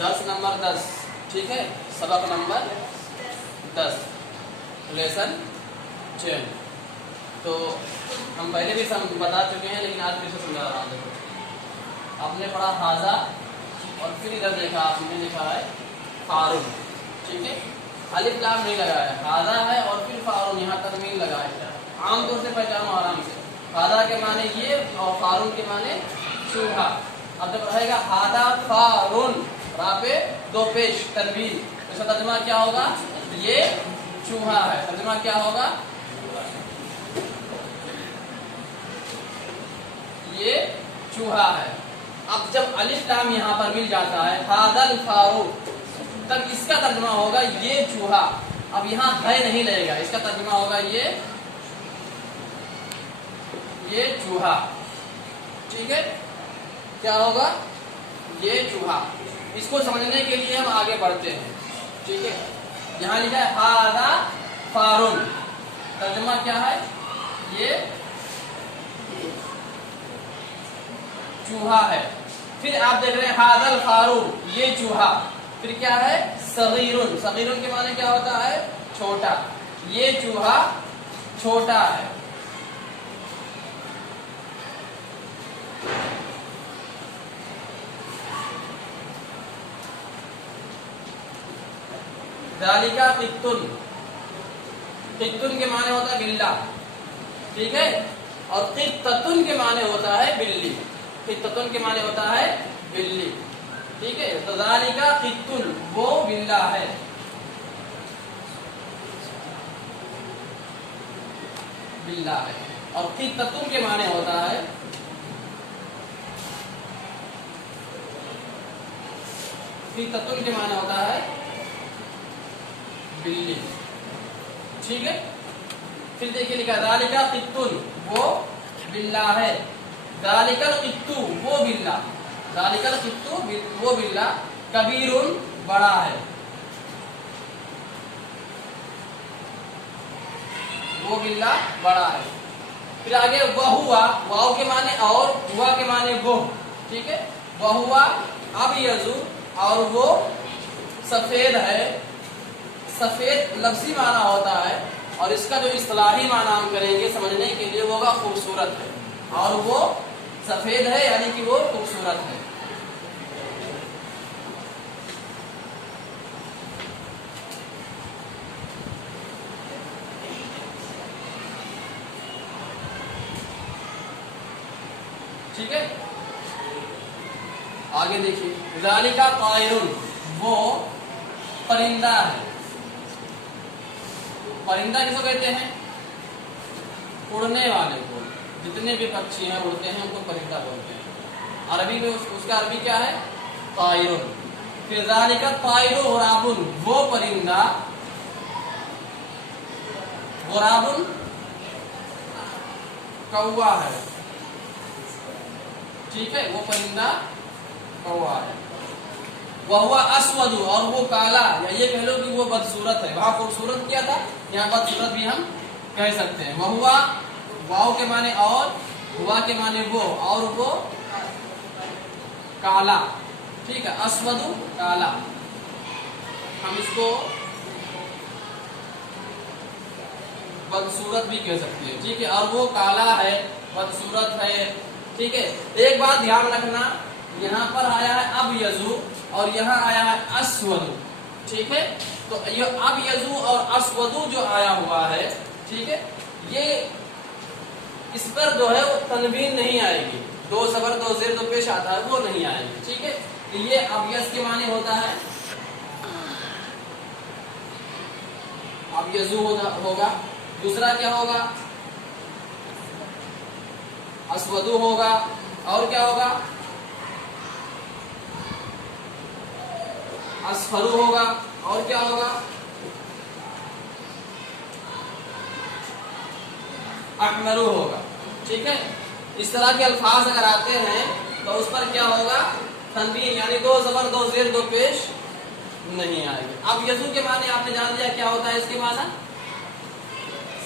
दर्स number 10, ठीक है, सबक नंबर 10, लेसन चेन। तो हम पहले भी बता चुके हैं, लेकिन आज फिर से समझा रहा हूँ। देखो आपने पढ़ा हाजा और फिर इधर देखा आपने लिखा है फारून, ठीक है, अलिफ लाम नहीं लगाया है, हाजा है और फिर फारून, यहाँ तनवीन लगाया है। आमतौर से पहचानो आराम से, हाजा के माने ये और फारून के माने चूहा। अब जब रहेगा हादा फारून, रा पे दो पेश तनवीन, इसका तर्जुमा क्या होगा? ये चूहा है। तर्जुमा क्या होगा? ये चूहा है। अब जब अलिफ लाम यहाँ पर मिल जाता है हादल फारू, तब इसका तर्जुमा होगा ये चूहा। अब यहाँ है नहीं लगेगा, इसका तर्जुमा होगा ये चूहा, ठीक है। क्या होगा? ये चूहा। इसको समझने के लिए हम आगे बढ़ते हैं, ठीक है। यहाँ लिखा है हादा फारून, तर्जुमा क्या है? ये चूहा है। फिर आप देख रहे हैं हादल फारू, ये चूहा। फिर क्या है? सगीरुन, सगीरुन के माने क्या होता है? छोटा। ये चूहा छोटा है। दालिका कित्तुन, कित्तुन के माने होता है बिल्ला, ठीक है। और कित्ततुन के माने होता है बिल्ली, कित्ततुन के माने होता है बिल्ली, ठीक है। तो दालिका कित्तुन, वो बिल्ला है। बिल्ला है। और कित्ततुन के माने होता है कित्ततुन के माने होता है बिल्ली, ठीक है। फिर देखिए लिखा दालिका कित्तुन, वो बिल्ला है। दालिकल कित्तु, वो बिल्ला, दालिकल कित्तु वो बिल्ला, कबीरुन बड़ा है, वो बिल्ला बड़ा है। फिर आगे वहुआ, वाव के माने और, हुआ के माने वो, ठीक है। वहुआ अब यजू, और वो सफेद है। सफेद लफ्जी माना होता है, और इसका जो इस्तिलाही माना हम करेंगे समझने के लिए वो होगा खूबसूरत है। और वो सफेद है यानी कि वो खूबसूरत है। ठीक है। आगे देखिए ज़ालिका तायरुन, वो परिंदा है। परिंदा किसको कहते हैं? उड़ने वाले को। जितने भी पक्षी हैं उड़ते हैं उनको परिंदा बोलते हैं। अरबी में उसका अरबी क्या है? तायरुन। फिर ज़ालिका तायरु गुराबुन, वो परिंदा, गुराबुन कौवा है, ठीक है, वो परिंदा कौवा है। वह अस्वदु, और वो काला, या ये कह लो कि वो बदसूरत है। वहां खूबसूरत किया था, यहाँ बदसूरत भी हम कह सकते हैं। वहुआ, वाव के माने और, हुआ के माने वो, और वो काला, ठीक है। अस्वदु काला, हम इसको बदसूरत भी कह सकते हैं, ठीक है। और वो काला है, बदसूरत है, ठीक है। एक बात ध्यान रखना, यहाँ पर आया है अब यजू और यहाँ आया है अस्वदु, ठीक है। तो ये अब यजू और अस्वदु जो आया हुआ है, ठीक है, ये इस पर जो है वो तनवीन नहीं आएगी। दो ज़बर दो ज़ेर दो पेश आता है, वो नहीं आएगी, ठीक है। तो ये अब यस के माने होता है अब यजू होगा। दूसरा क्या होगा? अस्वदु होगा। और क्या होगा? अस्फरू होगा। और क्या होगा? अहमरू होगा, ठीक है। इस तरह के अल्फाज अगर आते हैं तो उस पर क्या होगा? तनवीन, यानी दो ज़बर दो ज़ेर दो पेश नहीं आएगी। अब यजू के माने आपने जान लिया क्या होता है। इसके माना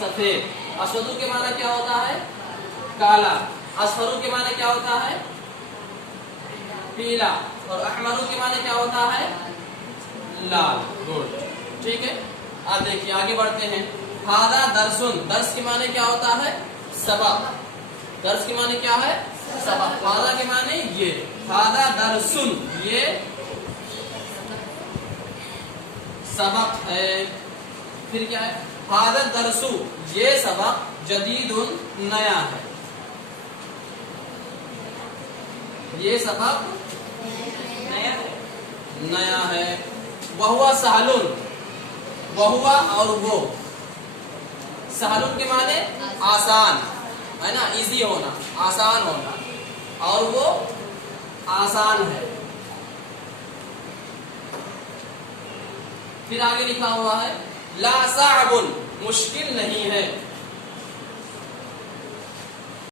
सफेद। अस्वदु के माना क्या होता है? काला। अस्फरू के माने क्या होता है? पीला, और अहमरू के माने क्या होता है? लाल। गुड, ठीक है। अब देखिए आगे बढ़ते हैं। हादा दरसुन, दर्स के माने क्या होता है? सबक। दर्स के माने क्या है? सबक। हादा के माने ये, हादा दरसुन, ये सबक है। फिर क्या है? हादा दरसु, ये सबक जदीदुन, नया है। ये सबक नया है। वहुआ सहलुन, वहुआ और वो, सहलुन के माने आसान है ना, इजी होना, आसान होना, और वो आसान है। फिर आगे लिखा हुआ है ला साअबुन, मुश्किल नहीं है।